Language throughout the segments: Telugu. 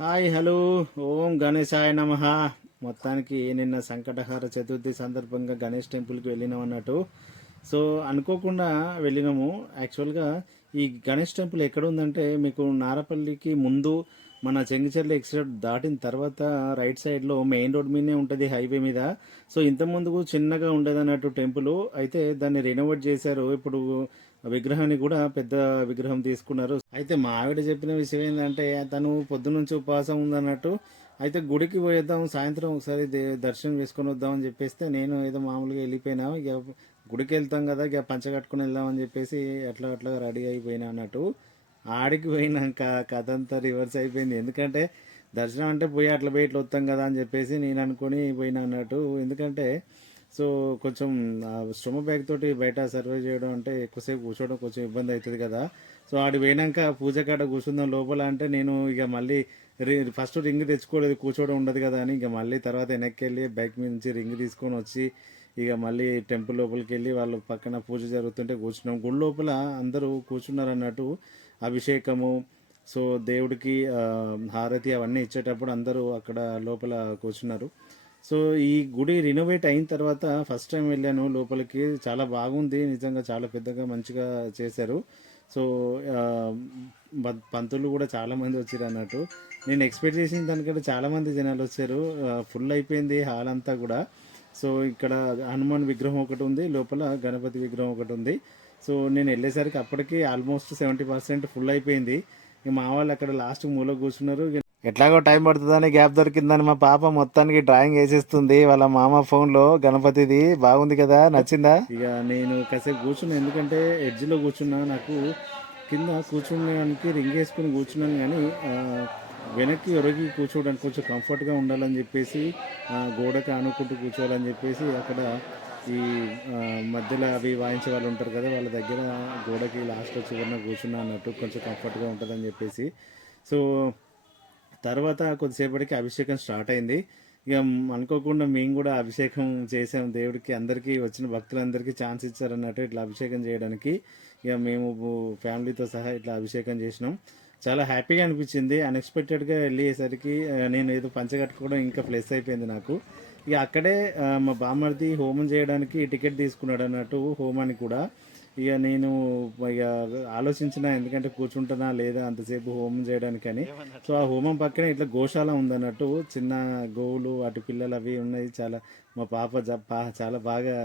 హాయ్ హలో ఓం గణేశాయ నమః. మొత్తానికి నిన్న సంకటహార చతుర్థి సందర్భంగా గణేష్ టెంపుల్కి వెళ్ళినాం అన్నట్టు. సో అనుకోకుండా వెళ్ళినాము. యాక్చువల్గా ఈ గణేష్ టెంపుల్ ఎక్కడ ఉందంటే మీకు నారపల్లికి ముందు మన చెంగిచెర్ల ఎక్సిట్ దాటిన తర్వాత రైట్ సైడ్లో మెయిన్ రోడ్ మీదనే ఉంటుంది, హైవే మీద. సో ఇంత ముందుకు చిన్నగా ఉండేది అన్నట్టు టెంపుల్. అయితే దాన్ని రెనోవేట్ చేశారు. ఇప్పుడు విగ్రహాన్ని కూడా పెద్ద విగ్రహం తీసుకున్నారు. అయితే మా ఆవిడ చెప్పిన విషయం ఏంటంటే తను పొద్దునుంచి ఉపవాసం ఉందన్నట్టు. అయితే గుడికి పోయేద్దాం, సాయంత్రం ఒకసారి దర్శనం చేసుకొని వద్దామని చెప్పేస్తే నేను ఏదో మామూలుగా వెళ్ళిపోయినా. ఇక గుడికి వెళ్తాం కదా, ఇక పంచ కట్టుకుని వెళ్దామని చెప్పేసి అట్లా అట్లా రెడీ అయిపోయినా అన్నట్టు. ఆడికి పోయినాక కథ అంతా రివర్స్ అయిపోయింది. ఎందుకంటే దర్శనం అంటే పోయి అట్లా పోయి ఇట్లా వస్తాం కదా అని చెప్పేసి నేను అనుకొని పోయినా అన్నట్టు. ఎందుకంటే సో కొంచెం స్టొమ బ్యాగ్ తోటి బయట సర్వే చేయడం అంటే ఎక్కువసేపు కూర్చోవడం కొంచెం ఇబ్బంది అవుతుంది కదా. సో ఆడి పోయినాక పూజ కాడ కూర్చుందాం లోపల అంటే నేను ఇక మళ్ళీ ఫస్ట్ రింగ్ తెచ్చుకోలేదు, కూర్చోవడం ఉండదు కదా అని. ఇక మళ్ళీ తర్వాత వెనక్కి వెళ్ళి బైక్ మీద నుంచి రింగ్ తీసుకొని వచ్చి ఇక మళ్ళీ టెంపుల్ లోపలికి వెళ్ళి వాళ్ళు పక్కన పూజ జరుగుతుంటే కూర్చున్నాం. గుడి లోపల అందరూ కూర్చున్నారు అన్నట్టు. అభిషేకము, సో దేవుడికి హారతి అవన్నీ ఇచ్చేటప్పుడు అందరూ అక్కడ లోపల కూర్చున్నారు. సో ఈ గుడి రినోవేట్ అయిన తర్వాత ఫస్ట్ టైం వెళ్ళాను లోపలికి. చాలా బాగుంది నిజంగా, చాలా పెద్దగా మంచిగా చేశారు. సో పంతులు కూడా చాలామంది వచ్చారు అన్నట్టు. నేను ఎక్స్పెక్ట్ చేసిన దానికంటే చాలామంది జనాలు వచ్చారు. ఫుల్ అయిపోయింది హాల్ అంతా కూడా. సో ఇక్కడ హనుమాన్ విగ్రహం ఒకటి ఉంది, లోపల గణపతి విగ్రహం ఒకటి ఉంది. సో నేను వెళ్ళేసరికి అప్పటికి ఆల్మోస్ట్ 70% ఫుల్ అయిపోయింది. ఇక మా వాళ్ళు అక్కడ లాస్ట్ మూల కూర్చున్నారు. ఎట్లాగో టైం పడుతుందని గ్యాప్ దొరికిందని మా పాప మొత్తానికి డ్రాయింగ్ వేసేస్తుంది వాళ్ళ మామ ఫోన్లో. గణపతిది బాగుంది కదా, నచ్చిందా? ఇక నేను కాసేపు కూర్చున్నా, ఎందుకంటే ఎడ్జ్లో కూర్చున్నా. నాకు కింద కూర్చునేదానికి రింగ్ వేసుకుని కూర్చున్నాను, కానీ వెనక్కి ఒరిగి కూర్చోవడానికి కొంచెం కంఫర్ట్గా ఉండాలని చెప్పేసి గోడకి ఆనుకుంటూ కూర్చోవాలని చెప్పేసి అక్కడ ఈ మధ్యలో అవి వాయించే వాళ్ళు ఉంటారు కదా, వాళ్ళ దగ్గర గోడకి లాస్ట్లో చివరిన కూర్చున్నా అన్నట్టు, కొంచెం కంఫర్ట్గా ఉంటుందని చెప్పేసి. సో తర్వాత కొద్దిసేపటికి అభిషేకం స్టార్ట్ అయింది. ఇక అనుకోకుండా మేము కూడా అభిషేకం చేసాం దేవుడికి. అందరికీ వచ్చిన భక్తులందరికీ ఛాన్స్ ఇచ్చారన్నట్టు ఇట్లా అభిషేకం చేయడానికి. ఇక మేము ఫ్యామిలీతో సహా ఇట్లా అభిషేకం చేసినాం. చాలా హ్యాపీగా అనిపించింది. అన్ఎక్స్పెక్టెడ్గా వెళ్ళేసరికి నేను ఏదో పంచగట్టుకోవడం ఇంకా ప్లస్ అయిపోయింది నాకు. ఇక అక్కడే మా బామ్మర్ది హోమం చేయడానికి టికెట్ తీసుకున్నాడు అన్నట్టు, హోమానికి కూడా. ఇక నేను ఇక ఆలోచించిన, ఎందుకంటే కూర్చుంటున్నా లేదా అంతసేపు హోమం చేయడానికని. సో ఆ హోమం పక్కనే ఇట్లా గోశాల ఉందన్నట్టు, చిన్న గోవులు వాటి పిల్లలు అవి ఉన్నాయి. చాలా మా పాప చాలా బాగా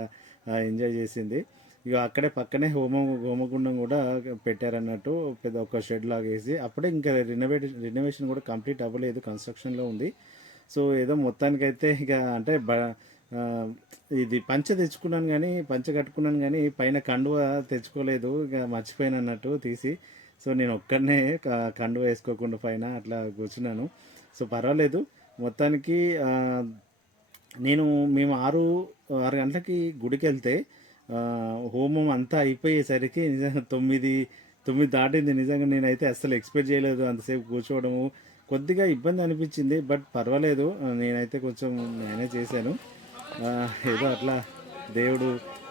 ఎంజాయ్ చేసింది. ఇక అక్కడే పక్కనే హోమగుండం కూడా పెట్టారన్నట్టు, పెద్ద ఒక షెడ్ లాగా వేసి. అప్పుడే ఇంకా రినోవేషన్ కూడా కంప్లీట్ అవ్వలేదు, కన్స్ట్రక్షన్లో ఉంది. సో ఏదో మొత్తానికైతే ఇక అంటే ఇది పంచ తెచ్చుకున్నాను కానీ, పంచ కట్టుకున్నాను కానీ పైన కండువ తెచ్చుకోలేదు. ఇక మర్చిపోయాను అన్నట్టు తీసి. సో నేను ఒక్కడనే కండువ వేసుకోకుండా పైన అట్లా కూర్చున్నాను. సో పర్వాలేదు మొత్తానికి. మేము 6 గంటలకి గుడికి వెళ్తే హోమం అంతా అయిపోయేసరికి నిజంగా 9 దాటింది. నిజంగా నేనైతే అస్సలు ఎక్స్పెక్ట్ చేయలేదు అంతసేపు కూర్చోవడము. కొద్దిగా ఇబ్బంది అనిపించింది, బట్ పర్వాలేదు, నేనైతే కొంచెం మేనేజ్ చేశాను. ఏదో అట్లా దేవుడు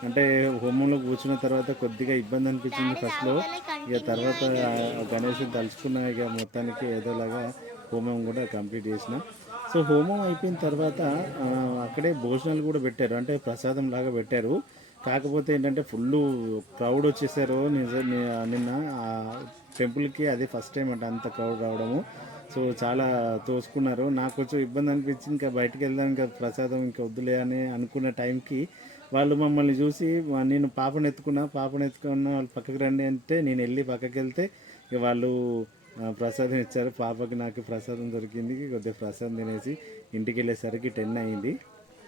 అంటే హోమంలో కూర్చున్న తర్వాత కొద్దిగా ఇబ్బంది అనిపించింది ఫస్ట్లో. ఇక తర్వాత గణేష్ తలుచుకున్న, ఇక మొత్తానికి ఏదోలాగా హోమం కూడా కంప్లీట్ చేసిన. సో హోమం అయిపోయిన తర్వాత అక్కడే భోజనాలు కూడా పెట్టారు, అంటే ప్రసాదం లాగా పెట్టారు. కాకపోతే ఏంటంటే ఫుల్ క్రౌడ్ వచ్చేసారు. నిన్న ఆ టెంపుల్కి అదే ఫస్ట్ టైం అంట అంత క్రౌడ్ రావడము. సో చాలా తోసుకున్నారు. నాకు కొంచెం ఇబ్బంది అనిపించింది, ఇంకా బయటకు వెళ్దాం, ఇంకా ప్రసాదం ఇంకా వద్దులే అని అనుకున్న టైంకి వాళ్ళు మమ్మల్ని చూసి, నేను పాపను ఎత్తుకున్న వాళ్ళు పక్కకి రండి అంటే నేను వెళ్ళి పక్కకి వెళ్తే ఇక వాళ్ళు ప్రసాదం ఇచ్చారు. పాపకి నాకు ప్రసాదం దొరికింది. కొద్దిగా ప్రసాదం తినేసి ఇంటికి వెళ్ళేసరికి 10 అయింది.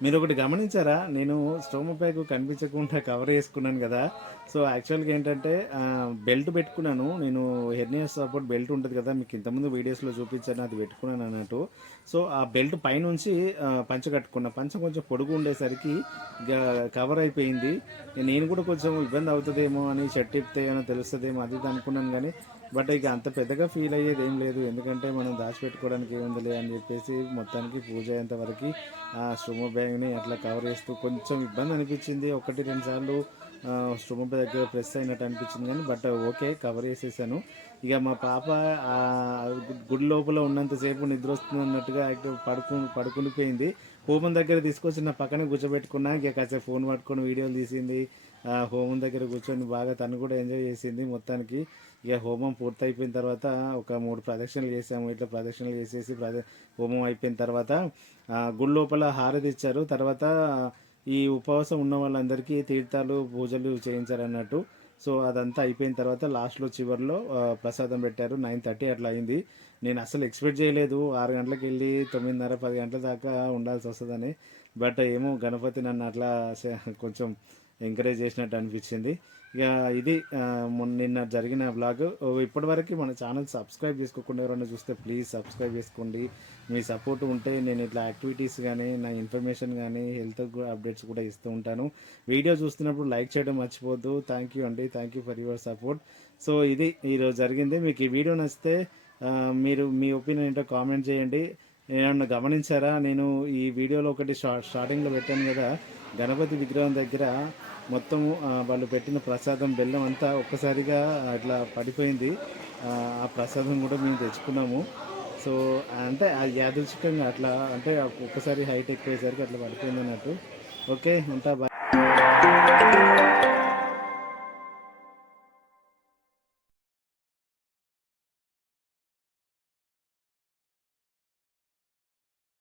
మీరు ఒకటి గమనించారా, నేను స్టోమ బ్యాగ్ కనిపించకుండా కవర్ చేసుకున్నాను కదా. సో యాక్చువల్గా ఏంటంటే బెల్ట్ పెట్టుకున్నాను నేను. హెర్నియా సపోర్ట్ బెల్ట్ ఉంటుంది కదా, మీకు ఇంతకుముందు వీడియోస్లో చూపించాను, అది పెట్టుకున్నాను అన్నట్టు. సో ఆ బెల్ట్ పైనుంచి పంచ కట్టుకున్నా. పంచ కొంచెం పొడుగు ఉండేసరికి కవర్ అయిపోయింది. నేను కూడా కొంచెం ఇబ్బంది అవుతుందేమో అని, షర్ట్ ఇప్తే ఏమైనా తెలుస్తుందేమో అది ఇది అనుకున్నాను. కానీ బట్ ఇక అంత పెద్దగా ఫీల్ అయ్యేది ఏం లేదు, ఎందుకంటే మనం దాచిపెట్టుకోవడానికి ఏముందిలే అని చెప్పేసి మొత్తానికి పూజ అయ్యేంతవరకు ఆ స్టోమ బ్యాగ్ని అట్లా కవర్ చేస్తూ కొంచెం ఇబ్బంది అనిపించింది. 1-2 సార్లు స్టొమక్ దగ్గర ప్రెస్ అయినట్టు అనిపించింది కానీ బట్ ఓకే కవర్ చేసేసాను. ఇక మా పాప గుడి లోపల ఉన్నంతసేపు నిద్ర వస్తుంది అన్నట్టుగా యాక్టివ్ పడుకునిపోయింది. హోమం దగ్గర తీసుకొచ్చి నా పక్కనే కూర్చోబెట్టుకున్నా. ఇక కాసేపు ఫోన్ పట్టుకొని వీడియోలు తీసింది. హోమం దగ్గర కూర్చొని బాగా తను కూడా ఎంజాయ్ చేసింది మొత్తానికి. ఇక హోమం పూర్తి అయిపోయిన తర్వాత ఒక 3 ప్రదక్షిణలు చేసాము. ఇట్లా ప్రదక్షిణలు చేసేసి హోమం అయిపోయిన తర్వాత గుడి లోపల హారతి ఇచ్చారు. తర్వాత ఈ ఉపవాసం ఉన్న వాళ్ళందరికీ తీర్థాలు పూజలు చేయించారన్నట్టు. సో అదంతా అయిపోయిన తర్వాత లాస్ట్లో చివరిలో ప్రసాదం పెట్టారు. 9:30 అట్లా అయింది. నేను అసలు ఎక్స్పెక్ట్ చేయలేదు 6 గంటలకు వెళ్ళి 9:30 10 గంటల దాకా ఉండాల్సి వస్తుందని. బట్ ఏమో గణపతి నన్ను అట్లా కొంచెం ఎంకరేజ్ చేసినట్టు అనిపించింది. ఇక ఇది నిన్న జరిగిన వ్లాగ్. ఇప్పటివరకు మన ఛానల్ సబ్స్క్రైబ్ చేసుకోకుండా ఎవరైనా చూస్తే ప్లీజ్ సబ్స్క్రైబ్ చేసుకోండి. మీ సపోర్ట్ ఉంటే నేను ఇట్లా యాక్టివిటీస్ కానీ నా ఇన్ఫర్మేషన్ కానీ హెల్త్ అప్డేట్స్ కూడా ఇస్తూ ఉంటాను. వీడియో చూస్తున్నప్పుడు లైక్ చేయడం మర్చిపోద్దు. థ్యాంక్ యూ అండి, thank you for your support. So ఇది ఈరోజు జరిగింది. మీకు ఈ వీడియో నచ్చితే మీరు మీ ఒపీనియన్ ఏంటో కామెంట్ చేయండి. ఏమన్నా గమనించారా? నేను ఈ వీడియోలో ఒకటి స్టార్టింగ్లో పెట్టాను కదా, గణపతి విగ్రహం దగ్గర మొత్తం వాళ్ళు పెట్టిన ప్రసాదం బెల్లం అంతా ఒక్కసారిగా అట్లా పడిపోయింది. ఆ ప్రసాదం కూడా మేము తెచ్చుకున్నాము. సో అంటే అది యాదృచ్ఛికంగా అట్లా అంటే ఒక్కసారి హైట్ ఎక్కువేసరికి అట్లా పడిపోయింది అన్నట్టు. ఓకే ఉంటా, బాయ్.